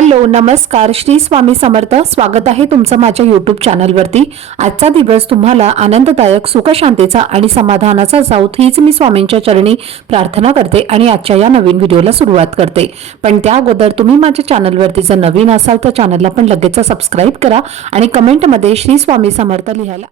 Hello नमस्कार. श्री स्वामी समर्थ. स्वागत आहे तुमचं माझ्या यूट्यूब चॅनलवरती आजचा दिवस तुम्हाला आनंददायक सुखशांतीचा आणि समाधानाचा जाऊत हीच मी स्वामींच्या चरणी प्रार्थना करते आणि आजच्या या नवीन व्हिडिओला सुरुवात करते. पण त्या अगोदर तुम्ही माझ्या चॅनलवरती जर नवीन असाल तर चॅनलला पण लगेच सबस्क्राईब करा आणि कमेंटमध्ये श्री स्वामी समर्थ लिहायला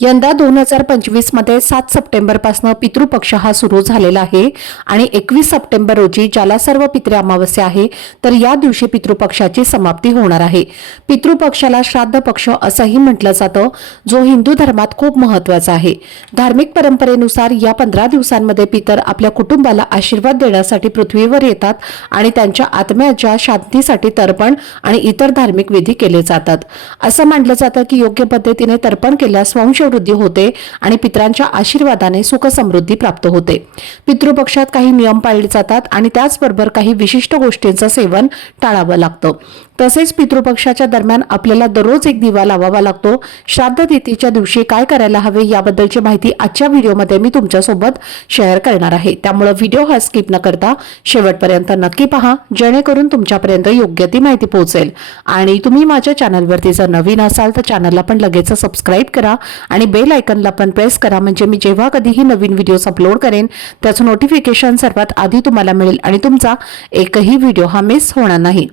यंदा दोन हजार पंचवीसमध्ये सात सप्टेंबरपासून पितृपक्ष हा सुरू झालेला आहे आणि एकवीस सप्टेंबर रोजी ज्याला सर्व पितृ अमावस्या आहे तर या दिवशी पितृपक्षाची समाप्ती होणार आहे. पितृपक्षाला श्राद्ध पक्ष असंही म्हटलं जातं जो हिंदू धर्मात खूप महत्त्वाचा आहे. धार्मिक परंपरेनुसार या पंधरा दिवसांमध्ये पितर आपल्या कुटुंबाला आशीर्वाद देण्यासाठी पृथ्वीवर येतात आणि त्यांच्या आत्म्याच्या शांतीसाठी तर्पण आणि इतर धार्मिक विधी केले जातात. असं मानलं जातं की योग्य पद्धतीने तर्पण केल्यास वृद्धी होते आणि पितरांच्या आशीर्वादाने सुख समृद्धी प्राप्त होते. पितृपक्षात काही नियम पाळले जातात आणि त्याचबरोबर काही विशिष्ट गोष्टींचं सेवन टाळावं लागतं. तसेच पितृपक्षाच्या दरम्यान आपल्याला दररोज एक दिवा लावावा लागतो. श्राद्ध तिथीच्या दिवशी काय करायला हवे याबद्दलची माहिती आजच्या व्हिडिओमध्ये मी तुमच्यासोबत शेअर करणार आहे. त्यामुळे व्हिडिओ हा स्किप न करता शेवटपर्यंत नक्की पहा जेणेकरून तुमच्यापर्यंत योग्य ती माहिती पोहोचेल. आणि तुम्ही माझ्या चॅनलवरती जर नवीन असाल तर चॅनलला पण लगेच सबस्क्राईब करा आणि बेल आयकनला पण प्रेस करा. म्हणजे मी जेव्हा कधीही नवीन व्हिडिओज अपलोड करेन त्याचं नोटिफिकेशन सर्वात आधी तुम्हाला मिळेल आणि तुमचा एकही व्हिडिओ हा मिस होणार नाही.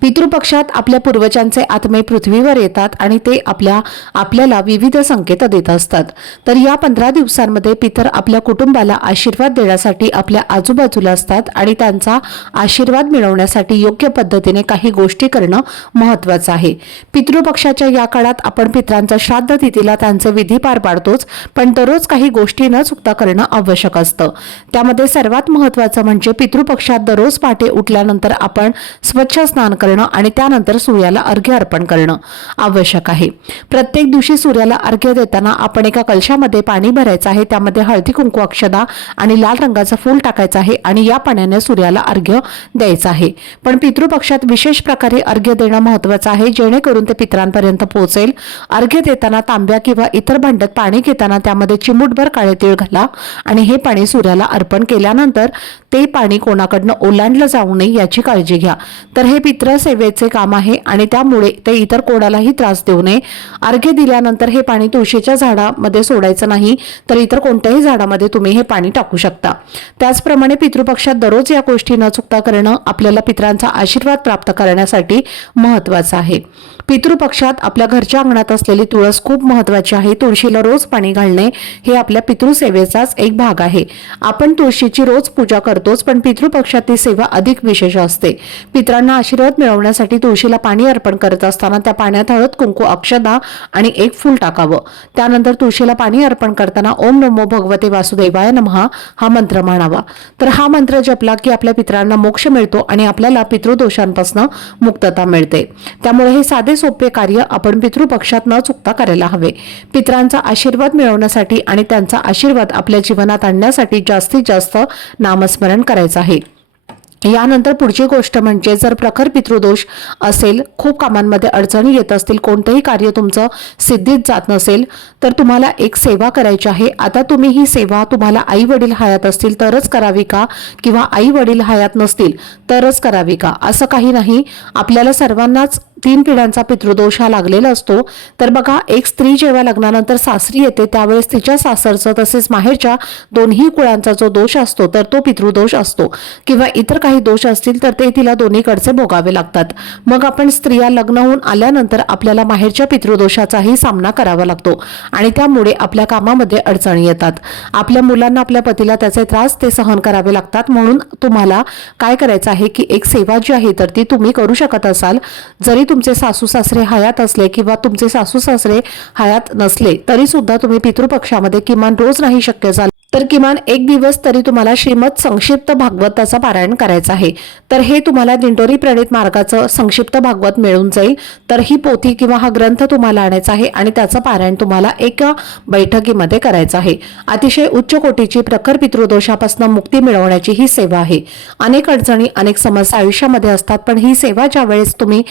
पितृपक्षात आपल्या पूर्वजांचे आत्मे पृथ्वीवर येतात आणि ते आपल्या आपल्याला विविध संकेत देत असतात. तर या पंधरा दिवसांमध्ये पितर आपल्या कुटुंबाला आशीर्वाद देण्यासाठी आपल्या आजूबाजूला असतात आणि त्यांचा आशीर्वाद मिळवण्यासाठी योग्य पद्धतीने काही गोष्टी करणं महत्वाचं आहे. पितृपक्षाच्या या काळात आपण पित्रांचा श्राद्ध तिथीला त्यांचे विधी पार पाडतोच पण दररोज काही गोष्टी न चुकता करणं आवश्यक असतं. त्यामध्ये सर्वात महत्वाचं म्हणजे पितृपक्षात दररोज पहाटे उठल्यानंतर आपण स्वच्छ स्नान करणं आणि त्यानंतर सूर्याला अर्घ्य अर्पण करणं आवश्यक आहे. प्रत्येक दिवशी सूर्याला अर्घ्य देताना आपण एका कलशामध्ये पाणी भरायचं आहे. त्यामध्ये हळदी कुंकू अक्षदा आणि लाल रंगाचं फूल टाकायचं आहे आणि या पाण्याने सूर्याला अर्घ्य द्यायचं आहे. पण पितृपक्षात विशेष प्रकारे अर्घ्य देणं महत्वाचं आहे. जेणेकरून ते पितरांपर्यंत पोहोचेल. अर्घ्य देताना तांब्या किंवा इतर भांड्यात पाणी घेताना त्यामध्ये चिमूटभर काळे तीळ घाला आणि हे पाणी सूर्याला अर्पण केल्यानंतर ते पाणी कोणाकडनं ओलांडलं जाऊ नये याची काळजी घ्या. तर हे पितृसेवेचे काम आहे आणि त्यामुळे ते इतर कोणालाही त्रास देऊ नये. अर्घ्य दिल्यानंतर हे पाणी तुळशीच्या झाडामध्ये सोडायचं नाही तर इतर कोणत्याही झाडामध्ये तुम्ही हे पाणी टाकू शकता. त्याचप्रमाणे पितृपक्षात दररोज या गोष्टी न चुकता करणं आपल्याला पितरांचा आशीर्वाद प्राप्त करण्यासाठी महत्वाचं आहे. पितृपक्षात आपल्या घरच्या अंगणात असलेली तुळस खूप महत्वाची आहे. तुळशीला रोज पाणी घालणे हे आपल्या पितृसेवेचाच एक भाग आहे. आपण तुळशीची रोज पूजा करतोच पण पितृपक्षात ती सेवा अधिक विशेष असते. पितरांना आशीर्वाद मिळवण्यासाठी तुळशीला पाणी अर्पण करत असताना त्या पाण्यात हळद कुंकू अक्षदा आणि एक फूल टाकावं. त्यानंतर तुळशीला पाणी अर्पण करताना ओम नमो भगवते वासुदेवाय नमः हा मंत्र म्हणावा. तर हा मंत्र जपला की आपल्या पितरांना मोक्ष मिळतो आणि आपल्याला पितृदोषांपासून मुक्तता मिळते. त्यामुळे हे साधे सोपे कार्य आपण पितृपक्षात न चुकता करायला हवे. पितरांचा आशीर्वाद मिळवण्यासाठी आणि त्यांचा आशीर्वाद आपल्या जीवनात आणण्यासाठी जास्तीत जास्त नामस्मरण करायचं आहे. यानंतर पुढची गोष्ट म्हणजे जर प्रखर पितृदोष असेल खूप कामांमध्ये अडचणी येत असतील कोणतंही कार्य तुमचं सिद्धीत जात नसेल तर तुम्हाला एक सेवा करायची आहे. आता तुम्ही ही सेवा तुम्हाला आई वडील हयात असतील तरच करावी का? किंवा आई वडील हयात नसतील तरच करावी का? असं काही नाही. आपल्याला सर्वांनाच तीन पिढ्यांचा पितृदोष हा लागलेला असतो. तर बघा एक स्त्री जेव्हा लग्नानंतर सासरी येते त्यावेळेस तिच्या सासरचं तसेच माहेरच्या दोन्ही कुळांचा जो दोष असतो तर तो पितृदोष असतो. किंवा इतर काही दोष असतील तर ते तिला दोन्हीकडचे भोगावे लागतात. मग आपण स्त्रिया लग्न होऊन आल्यानंतर आपल्याला माहेरच्या पितृदोषाचाही सामना करावा लागतो आणि त्यामुळे आपल्या कामामध्ये अडचणी येतात. आपल्या मुलांना आपल्या पतीला त्याचे त्रास ते सहन करावे लागतात. म्हणून तुम्हाला काय करायचं आहे की एक सेवा जी आहे तर ती तुम्ही करू शकत असाल. जरी तुमचे सासू सासरे हयात असले किंवा तुमचे सासू सासरे हयात नसले तरी सुद्धा तुम्ही पितृपक्षामध्ये किमान रोज नाही शक्य झाले. तर किमान एक दिवस तरी तुम्हाला श्रीमत संक्षिप्त भागवताचं पारायण करायचं आहे. तर हे तुम्हाला दिंडोरी प्रणित मार्गाचं संक्षिप्त भागवत मिळून जाईल. तर ही पोथी किंवा हा ग्रंथ तुम्हाला आणायचा आहे आणि त्याचं पारायण तुम्हाला एका बैठकीमध्ये करायचं आहे. अतिशय उच्च कोटीची प्रखर पितृदोषापासून मुक्ती मिळवण्याची ही सेवा आहे. अनेक अडचणी अनेक समस्या आयुष्यामध्ये असतात पण ही सेवा ज्या वेळेस तुम्ही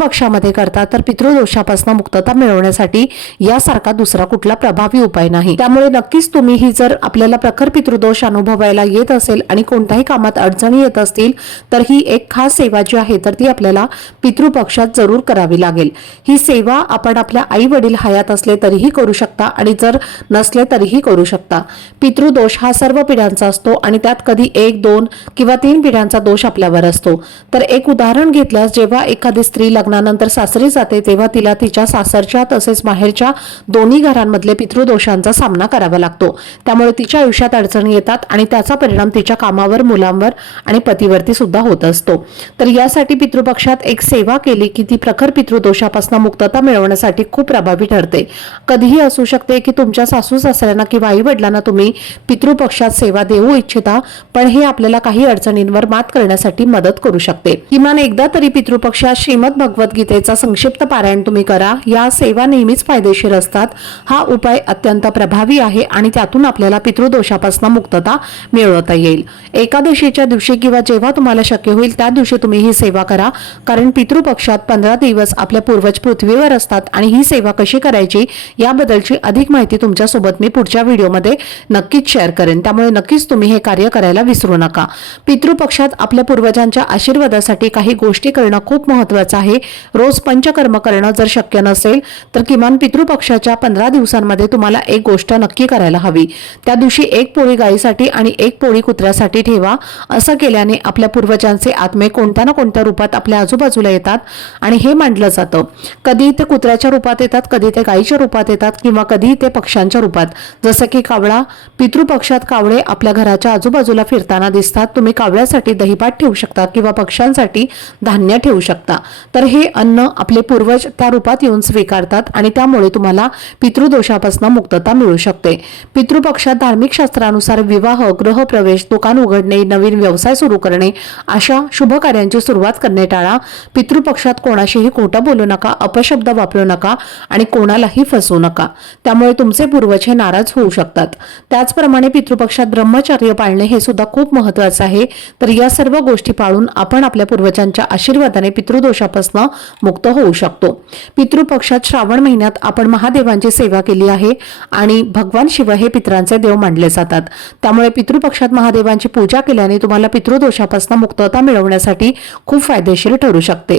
पितृपक्षामध्ये करता तर पितृदोषापासून मुक्तता मिळवण्यासाठी यासारखा दुसरा कुठला प्रभावी उपाय नाही. त्यामुळे नक्कीच तुम्ही ही जर आपल्याला प्रखर पितृदोष अनुभवायला येत असेल आणि कोणत्याही कामात अडचणी येत असतील तर ही एक खास सेवा जी आहे तर ती आपल्याला पितृपक्षात जरूर करावी लागेल. ही सेवा आपण आपल्या आई वडील हयात असले तरीही करू शकता आणि जर नसले तरीही करू शकता. पितृदोष हा सर्व पिढ्यांचा असतो आणि त्यात कधी एक दोन किंवा तीन पिढ्यांचा दोष आपल्यावर असतो. तर एक उदाहरण घेतल्यास जेव्हा एखादी स्त्री लग्नानंतर सासरी जाते तेव्हा तिला तिच्या सासरच्या तसेच माहेरच्या दोन्ही घरांमधले पितृदोषांचा सामना करावा लागतो. त्यामुळे तिच्या आयुष्यात अडचणी येतात आणि त्याचा परिणाम तिच्या कामावर मुलांवर आणि पतीवरती सुद्धा होत असतो. तर यासाठी पितृपक्षात एक सेवा केली की ती प्रखर पितृदोषापासून मुक्तता मिळवण्यासाठी खूप प्रभावी ठरते. कधीही असू शकते की तुमच्या सासू सासऱ्यांना किंवा आई वडिलांना तुम्ही पितृपक्षात सेवा देऊ इच्छिता पण हे आपल्याला काही अडचणींवर मात करण्यासाठी मदत करू शकते. किमान एकदा तरी पितृपक्षात श्रीमद भगवद्गीतेचा संक्षिप्त पारायण तुम्ही करा. या सेवा नेहमीच फायदेशीर असतात. हा उपाय अत्यंत प्रभावी आहे आणि त्यातून आपल्याला पितृदोषापासून मुक्तता मिळवता येईल. एकादशीच्या दिवशी किंवा जेव्हा तुम्हाला शक्य होईल त्या दिवशी तुम्ही ही सेवा करा. कारण पितृपक्षात पंधरा दिवस आपल्या पूर्वज पृथ्वीवर असतात आणि ही सेवा कशी करायची याबद्दलची अधिक माहिती तुमच्यासोबत मी पुढच्या व्हिडिओमध्ये नक्कीच शेअर करेन. त्यामुळे नक्कीच तुम्ही हे कार्य करायला विसरू नका. पितृपक्षात आपल्या पूर्वजांच्या आशीर्वादासाठी काही गोष्टी करणं खूप महत्वाचं आहे. रोज पंचकर्म करणं जर शक्य नसेल तर किमान पितृपक्षाच्या पंधरा दिवसांमध्ये तुम्हाला एक गोष्ट नक्की करायला हवी. त्या दिवशी एक पोळी गायीसाठी आणि एक पोळी कुत्र्यासाठी ठेवा. असं केल्याने आपल्या पूर्वजांचे आत्मे कोणत्या ना कोणत्या रूपात आपल्या आजूबाजूला येतात आणि हे मांडलं जातं. कधी ते कुत्र्याच्या रूपात येतात कधी ते गायीच्या रूपात येतात किंवा कधी ते पक्ष्यांच्या रूपात. जसं की कावळा पितृपक्षात कावळे आपल्या घराच्या आजूबाजूला फिरताना दिसतात. तुम्ही कावळ्यासाठी दहीपाट ठेवू शकता किंवा पक्ष्यांसाठी धान्य ठेवू शकता. तर हे अन्न आपले पूर्वज त्या रूपात येऊन स्वीकारतात आणि त्यामुळे तुम्हाला पितृदोषापासून मुक्तता मिळू शकते. पितृपक्षात धार्मिक शास्त्रानुसार विवाह गृहप्रवेश दुकान उघडणे नवीन व्यवसाय सुरू करणे अशा शुभ कार्यांची सुरुवात करणे टाळा. पितृपक्षात कोणाशीही खोटं बोलू नका अपशब्द वापरू नका आणि कोणालाही फसवू नका. त्यामुळे तुमचे पूर्वज हे नाराज होऊ शकतात. त्याचप्रमाणे पितृपक्षात ब्रह्मचर्य पाळणे हे सुद्धा खूप महत्वाचं आहे. तर या सर्व गोष्टी पाळून आपण आपल्या पूर्वजांच्या आशीर्वादाने पितृदोषापासून मुक्त होऊ शकतो. पितृपक्षात श्रावण महिन्यात आपण महादेवांची सेवा केली आहे आणि भगवान शिव हे पित्रांचे देव मानले जातात. त्यामुळे पितृपक्षात महादेवांची पूजा केल्याने तुम्हाला पितृदोषापासून मुक्तता मिळवण्यासाठी खूप फायदेशीर ठरू शकते.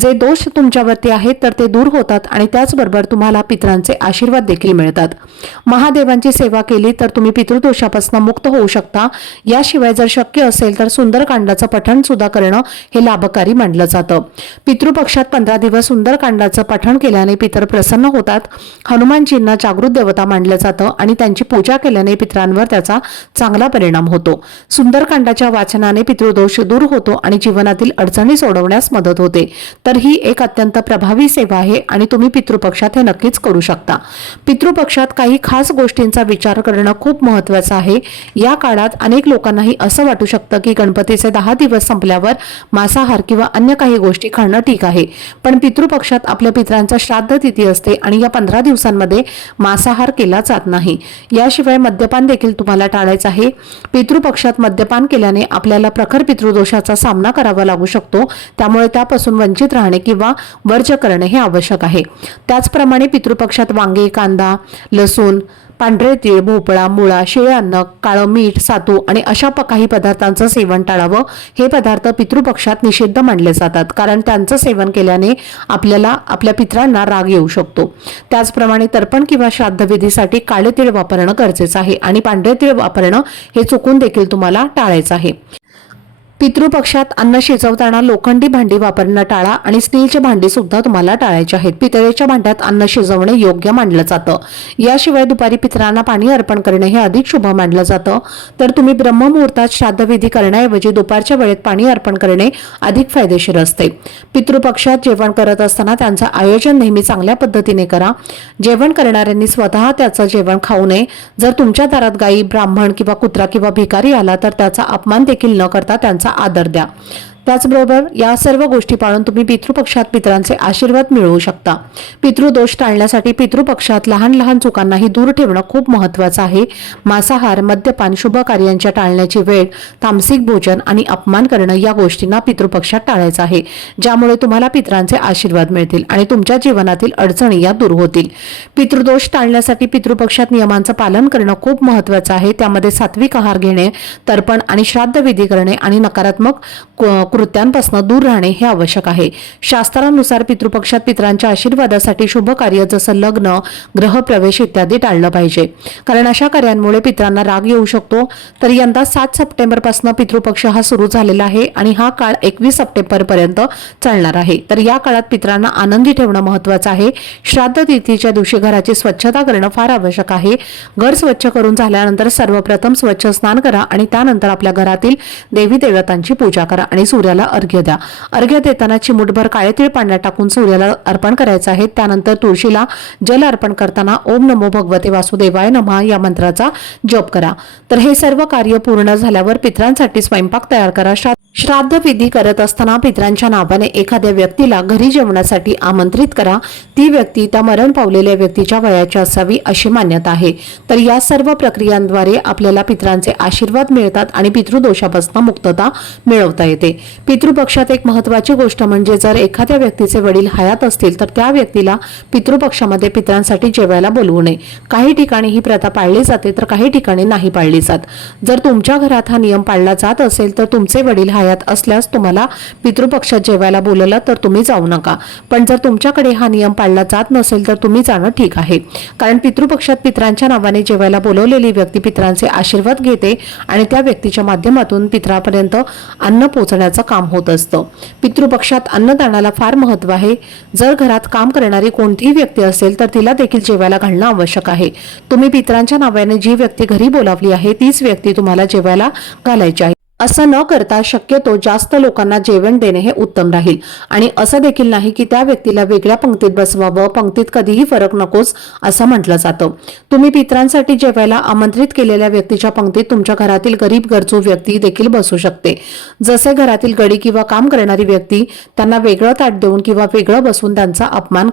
जे दोष तुमच्यावरती आहेत तर ते दूर होतात आणि त्याचबरोबर तुम्हाला पित्रांचे आशीर्वाद देखील मिळतात. महादेवांची सेवा केली तर तुम्ही पितृदोषापासून मुक्त होऊ शकता. याशिवाय जर शक्य असेल तर सुंदरकांडाचं पठण सुद्धा करणं हे लाभकारी मानलं जातं. पितृ पक्षात पंधरा दिवस सुंदरकांडाचं पठण केल्याने पितर प्रसन्न होतात. हनुमानजींना जागृत देवता मानलं जातं आणि त्यांची पूजा केल्याने पितरांवर त्याचा चांगला परिणाम होतो. सुंदरकांडाच्या वाचनाने पितृदोष दूर होतो आणि जीवनातील अडचणी सोडवण्यास मदत होते. तर ही एक अत्यंत प्रभावी सेवा आहे आणि तुम्ही पितृपक्षात हे नक्कीच करू शकता. पितृपक्षात काही खास गोष्टींचा विचार करणं खूप महत्वाचं आहे. या काळात अनेक लोकांनाही असं वाटू शकतं की गणपतीचे दहा दिवस संपल्यावर मांसाहार किंवा अन्य काही गोष्टी खाणं ठीक आहे पण पितृपक्षात आपल्या पित्रांचा श्राद्ध तिथी असते आणि या पंधरा दिवसांमध्ये मांसाहार केला जात नाही. याशिवाय मद्यपान देखील तुम्हाला टाळायचं आहे. पितृपक्षात मद्यपान केल्याने आपल्याला प्रखर पितृदोषाचा सामना करावा लागू शकतो. त्यामुळे त्यापासून वंचित राहणे किंवा वर्ज करणे हे आवश्यक आहे. त्याचप्रमाणे पितृपक्षात वांगे कांदा लसूण पांढरे तीळ भोपळा मुळा शिळे अन्न काळं मीठ सातू आणि अशा प- काही पदार्थांचं सेवन टाळावं. हे पदार्थ पितृपक्षात निषिद्ध मानले जातात कारण त्यांचं सेवन केल्याने आपल्याला आपल्या पित्रांना राग येऊ शकतो. त्याचप्रमाणे तर्पण किंवा श्राद्धविधीसाठी काळे तीळ वापरणं गरजेचं आहे आणि पांढरे तीळ वापरणं हे चुकून देखील तुम्हाला टाळायचं आहे. पितृपक्षात अन्न शिजवताना लोखंडी भांडी वापरणं टाळा आणि स्टीलची भांडी सुद्धा तुम्हाला टाळायची आहेत. पितळेच्या भांड्यात अन्न शिजवणे योग्य मानलं जातं. याशिवाय दुपारी पितरांना पाणी अर्पण करणे हे अधिक शुभ मानलं जातं. तर तुम्ही ब्रह्ममुहूर्तात श्राद्धविधी करण्याऐवजी दुपारच्या वेळेत पाणी अर्पण करणे अधिक फायदेशीर असते. पितृपक्षात जेवण करत असताना त्यांचं आयोजन नेहमी चांगल्या पद्धतीने करा. जेवण करणाऱ्यांनी स्वतः त्याचं जेवण खाऊ नये. जर तुमच्या दारात गायी ब्राह्मण किंवा कुत्रा किंवा भिकारी आला तर त्याचा अपमान देखील न करता त्यांचा आदर द्या त्याचबरोबर या सर्व गोष्टी पाळून तुम्ही पितृपक्षात पितरांचे आशीर्वाद मिळवू शकता. पितृदोष टाळण्यासाठी पितृपक्षात लहान लहान चुकांनाही दूर ठेवणं खूप महत्वाचं आहे. मांसाहार मद्यपान शुभ कार्यांच्या टाळण्याची वेळ तामसिक भोजन आणि अपमान करणं या गोष्टींना पितृपक्षात टाळायचं आहे. ज्यामुळे तुम्हाला पितरांचे आशीर्वाद मिळतील आणि तुमच्या जीवनातील अडचणी या दूर होतील. पितृदोष टाळण्यासाठी पितृपक्षात नियमांचं पालन करणं खूप महत्वाचं आहे. त्यामध्ये सात्विक आहार घेणे तर्पण आणि श्राद्ध विधी करणे आणि नकारात्मक कृत्यांपासून दूर राहणे हे आवश्यक आहे. शास्त्रानुसार पितृपक्षात पितरांच्या आशीर्वादासाठी शुभ कार्य जसं लग्न ग्रहप्रवेश इत्यादी टाळलं पाहिजे. कारण अशा कार्यांमुळे पित्रांना राग येऊ शकतो. तर यंदा सात सप्टेंबरपासून पितृपक्ष हा सुरू झालेला आहे आणि हा काळ एकवीस सप्टेंबर पर्यंत चालणार आहे. तर या काळात पित्रांना आनंदी ठेवणं महत्वाचं आहे. श्राद्ध तिथीच्या दिवशी घराची स्वच्छता करणं फार आवश्यक आहे. घर स्वच्छ करून झाल्यानंतर सर्वप्रथम स्वच्छ स्नान करा आणि त्यानंतर आपल्या घरातील देवी देवतांची पूजा करा आणि सूर्याला अर्घ्य द्या. अर्घ्य देताना चिमूटभर काळे तीळ पाण्यात टाकून सूर्याला अर्पण करायचं आहे. त्यानंतर तुळशीला जल अर्पण करताना ओम नमो भगवते वासुदेवाय नमः या मंत्राचा जप करा. तर हे सर्व कार्य पूर्ण झाल्यावर पितरांसाठी स्वयंपाक तयार करा. श्राद्ध विधी करत असताना पितरांच्या नावाने एखाद्या व्यक्तीला घरी जेवणासाठी आमंत्रित करा. ती व्यक्ती त्या मरण पावलेल्या व्यक्तीच्या वयाची असावी अशी मान्यता आहे. तर या सर्व प्रक्रियांद्वारे आपल्याला पितरांचे आशीर्वाद मिळतात आणि पितृदोषापासून मुक्तता मिळवता येते. पितृपक्षात एक महत्वाची गोष्ट म्हणजे जर एखाद्या व्यक्तीचे वडील हयात असतील तर त्या व्यक्तीला पितृपक्षामध्ये पितरांसाठी जेवायला बोलवू नये. काही ठिकाणी ही प्रथा पाळली जाते तर काही ठिकाणी नाही पाळली जात. जर तुमच्या घरात हा नियम पाळला जात असेल तर तुमचे वडील हयात असल्यास तुम्हाला पितृपक्षात जेवायला बोलवलं तर तुम्ही जाऊ नका. पण जर तुमच्याकडे हा नियम पाळला जात नसेल तर तुम्ही जाणं ठीक आहे. कारण पितृपक्षात पितरांच्या नावाने जेवायला बोलवलेली व्यक्ती पितरांचे आशीर्वाद घेते आणि त्या व्यक्तीच्या माध्यमातून पितरापर्यंत अन्न पोचण्याचं काम होत असतं. पितृपक्षात अन्नदानाला फार महत्त्व आहे. जर घरात काम करणारी कोणतीही व्यक्ती असेल तर तिला देखील जेवायला घालणं आवश्यक आहे. तुम्ही पितरांच्या नावाने जी व्यक्ती घरी बोलावली आहे तीच व्यक्ती तुम्हाला जेवायला घालायची आहे. असं न करता शक्यतो जास्त लोकांना जेवण देणे हे उत्तम राहील. आणि असं देखील नाही की त्या व्यक्तीला वेगळ्या पंक्तीत बसवावं पंक्तीत कधीही फरक नकोस असं म्हटलं जातं. तुम्ही पित्रांसाठी जेवायला आमंत्रित केलेल्या व्यक्तीच्या पंक्तीत तुमच्या घरातील गरीब गरजू व्यक्ती देखील बसू शकते. जसे घरातील गडी किंवा काम करणारी व्यक्ती त्यांना वेगळं ताट देऊन किंवा वेगळं बसून त्यांचा अपमान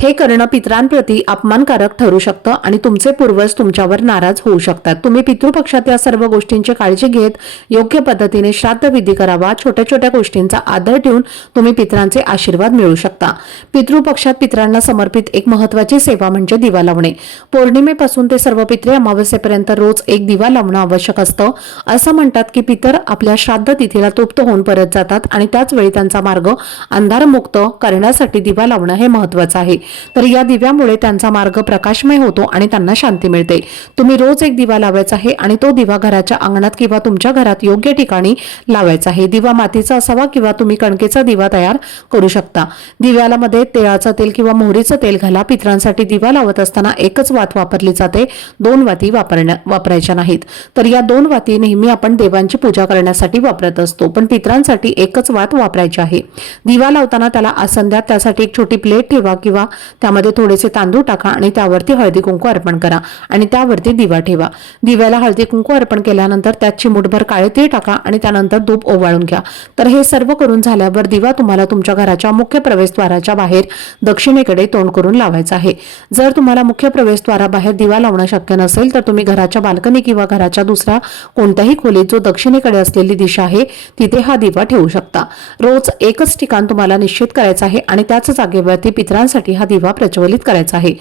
हे करणं पितरांप्रती अपमानकारक ठरू शकतं आणि तुमचे पूर्वज तुमच्यावर नाराज होऊ शकतात. तुम्ही पितृपक्षात या सर्व गोष्टींची काळजी घेत योग्य पद्धतीने श्राद्ध विधी करावा छोट्या छोट्या गोष्टींचा आदर ठेवून तुम्ही पितरांचे आशीर्वाद मिळवू शकता. पितृपक्षात पितरांना समर्पित एक महत्वाची सेवा म्हणजे दिवा लावणे. पौर्णिमेपासून ते सर्व पित्रे अमावस्येपर्यंत रोज एक दिवा लावणं आवश्यक असतं. असं म्हणतात की पितर आपल्या श्राद्ध तिथीला तृप्त होऊन परत जातात आणि त्याच वेळी त्यांचा मार्ग अंधारमुक्त करण्यासाठी दिवा लावणं हे महत्वाचं आहे. तर या दिव्यामुळे त्यांचा मार्ग प्रकाशमय होतो आणि त्यांना शांती मिळते. तुम्ही रोज एक दिवा लावायचा आहे आणि तो दिवा घराच्या अंगणात किंवा तुमच्या घरात योग्य ठिकाणी लावायचा आहे. दिवा मातीचा असावा किंवा तुम्ही कणकेचा दिवा तयार करू शकता. दिव्याला मध्ये तिळाचं तेल किंवा मोहरीचं तेल घाला. पितरांसाठी दिवा लावत असताना एकच वात वापरली जाते. दोन वाती वापरण्या वापरायच्या नाहीत. तर या दोन वाती नेहमी आपण देवांची पूजा करण्यासाठी वापरत असतो. पण पितरांसाठी एकच वात वापरायची आहे. दिवा लावताना त्याला आसन द्या. त्यासाठी एक छोटी प्लेट ठेवा किंवा त्यामध्ये थोडेसे तांदूळ टाका आणि त्यावरती हळदी कुंकू अर्पण करा आणि त्यावरती दिवा ठेवा. दिव्याला हळदी कुंकू अर्पण केल्यानंतर त्यात चिमूटभर काळे तीळ टाका आणि त्यानंतर धूप ओवाळून घ्या. तर हे सर्व करून झाल्यावर दिवा तुम्हाला तुमच्या घराच्या मुख्य प्रवेशद्वाराच्या बाहेर दक्षिणेकडे तोंड करून लावायचा आहे. जर तुम्हाला मुख्य प्रवेशद्वाराबाहेर दिवा लावणं शक्य नसेल तर तुम्ही घराच्या बाल्कनी किंवा घराच्या दुसऱ्या कोणत्याही खोलीत जो दक्षिणेकडे असलेली दिशा आहे तिथे हा दिवा ठेवू शकता. रोज एकच ठिकाण तुम्हाला निश्चित करायचं आहे आणि त्याच जागेवरती पितरांसाठी हा दिवा प्रज्वलित करायचा आहे.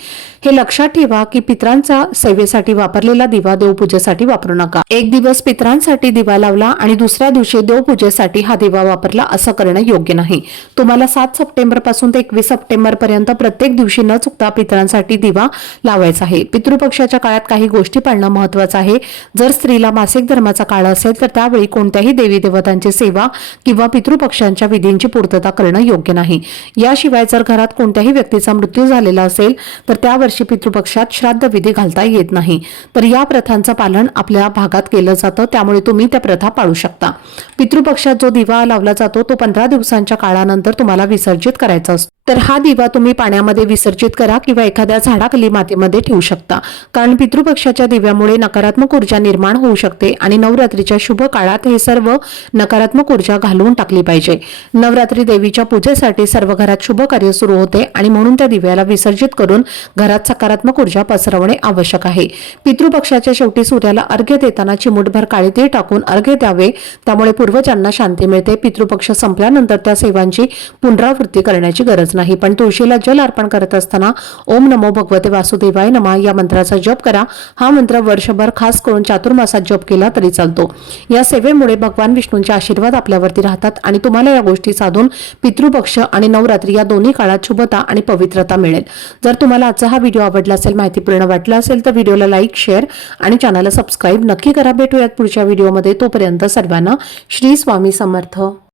हे लक्षात ठेवा की पित्रांचा सेवेसाठी वापरलेला दिवा देवपूजेसाठी वापरू नका. एक दिवस पित्रांसाठी दिवा लावला आणि दुसऱ्या दिवशी देवपूजेसाठी हा दिवा वापरला असं करणं योग्य नाही. तुम्हाला सात सप्टेंबरपासून ते एकवीस सप्टेंबर पर्यंत प्रत्येक दिवशी न चुकता पित्रांसाठी दिवा लावायचा आहे. पितृपक्षाच्या काळात काही गोष्टी पाळणं महत्वाचं आहे. जर स्त्रीला मासिक धर्माचा काळ असेल तर त्यावेळी कोणत्याही देवी देवतांची सेवा किंवा पितृपक्षांच्या विधींची पूर्तता करणं योग्य नाही. याशिवाय जर घरात कोणत्याही व्यक्तीचा व्यक्तीचा मृत्यू झालेला असेल तर त्या वर्षी पितृपक्षात श्राद्ध विधी घालता येत नाही. तर या प्रथांचं पालन आपल्या भागात केलं जातं त्यामुळे तुम्ही त्या प्रथा पाळू शकता. पितृपक्षात जो दिवा लावला जातो तो पंधरा दिवसांच्या काळानंतर तुम्हाला विसर्जित करायचा असतो. तर हा दिवा तुम्ही पाण्यामध्ये विसर्जित करा किंवा एखाद्या झाडाखाली मातीमध्ये ठेवू शकता. कारण पितृपक्षाच्या दिव्यामुळे नकारात्मक ऊर्जा निर्माण होऊ शकते आणि नवरात्रीच्या शुभ काळात हे सर्व नकारात्मक ऊर्जा घालवून टाकली पाहिजे. नवरात्री देवीच्या पूजेसाठी सर्व घरात शुभ कार्य सुरू होते आणि म्हणून त्या दिव्याला विसर्जित करून घरात सकारात्मक ऊर्जा पसरवणे आवश्यक आहे. पितृपक्षाच्या शेवटी सूर्याला अर्घ्य देताना चिमूटभर काळी तीळ टाकून अर्घ्य द्यावे. त्यामुळे पूर्वजांना शांती मिळते. पितृपक्ष संपल्यानंतर त्या सेवांची पुनरावृत्ती करण्याची गरज नाही पण तुळशीला जल अर्पण करत असताना ओम नमो भगवते वासुदेवाय नमा या मंत्राचा जप करा. हा मंत्र वर्षभर खास करून चातुर्मासात जप केला तरी चालतो. या सेवेमुळे भगवान विष्णूंचे आशीर्वाद आपल्यावरती राहतात आणि तुम्हाला या गोष्टी साधून पितृपक्ष आणि नवरात्री या दोन्ही काळात शुभता आणि पवित्रता मिळेल. जर तुम्हाला आजचा हा व्हिडिओ आवडला असेल माहितीपूर्ण वाटला असेल तर व्हिडिओला लाईक शेअर आणि चॅनलला सबस्क्राईब नक्की करा. भेटूयात पुढच्या व्हिडिओमध्ये. तोपर्यंत सर्वांना श्री स्वामी समर्थ.